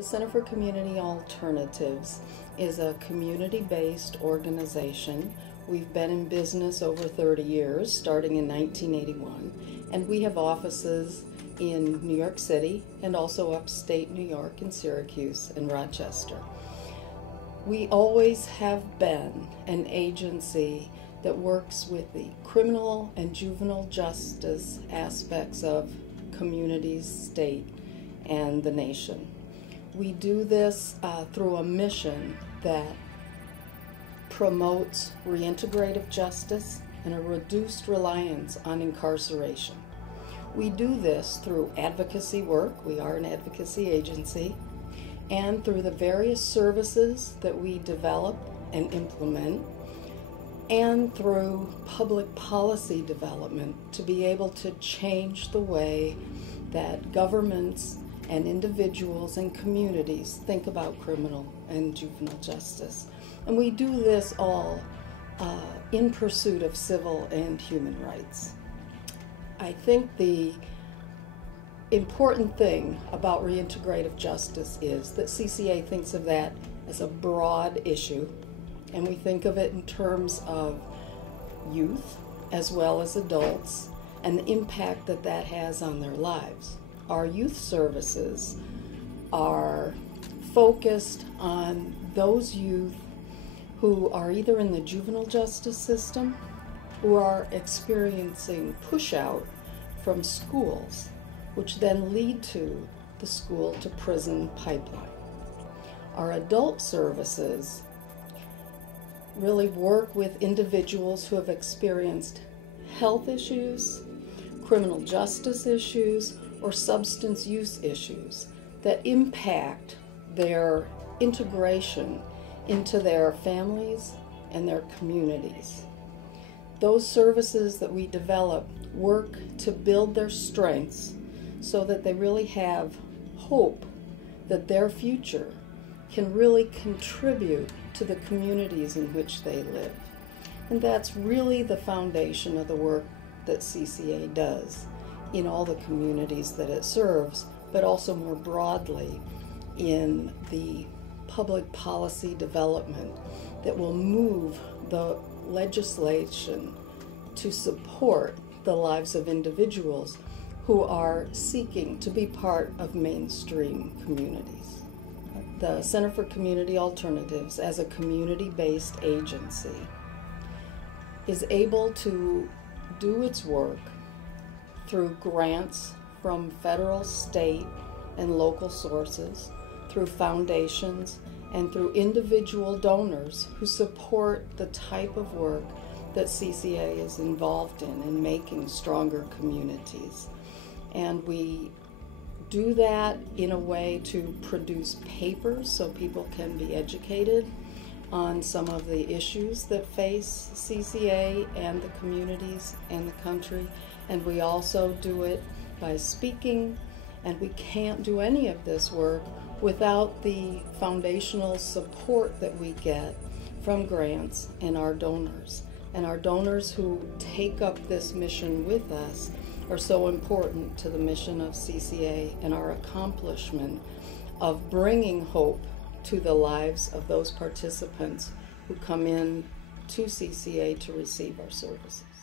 The Center for Community Alternatives is a community-based organization. We've been in business over 30 years, starting in 1981, and we have offices in New York City and also upstate New York in Syracuse and Rochester. We always have been an agency that works with the criminal and juvenile justice aspects of communities, state, and the nation. We do this through a mission that promotes reintegrative justice and a reduced reliance on incarceration. We do this through advocacy work. We are an advocacy agency, and through the various services that we develop and implement, and through public policy development to be able to change the way that governments and individuals and communities think about criminal and juvenile justice. And we do this all in pursuit of civil and human rights. I think the important thing about reintegrative justice is that CCA thinks of that as a broad issue, and we think of it in terms of youth as well as adults and the impact that that has on their lives. Our youth services are focused on those youth who are either in the juvenile justice system who are experiencing push-out from schools, which then lead to the school to prison pipeline. Our adult services really work with individuals who have experienced health issues, criminal justice issues, or substance use issues that impact their integration into their families and their communities. Those services that we develop work to build their strengths so that they really have hope that their future can really contribute to the communities in which they live. And that's really the foundation of the work that CCA does in all the communities that it serves, but also more broadly in the public policy development that will move the legislation to support the lives of individuals who are seeking to be part of mainstream communities. The Center for Community Alternatives, as a community-based agency, is able to do its work through grants from federal, state, and local sources, through foundations, and through individual donors who support the type of work that CCA is involved in making stronger communities. And we do that in a way to produce papers so people can be educated on some of the issues that face CCA and the communities and the country. And we also do it by speaking, and we can't do any of this work without the foundational support that we get from grants and our donors. And our donors who take up this mission with us are so important to the mission of CCA and our accomplishment of bringing hope to the lives of those participants who come in to CCA to receive our services.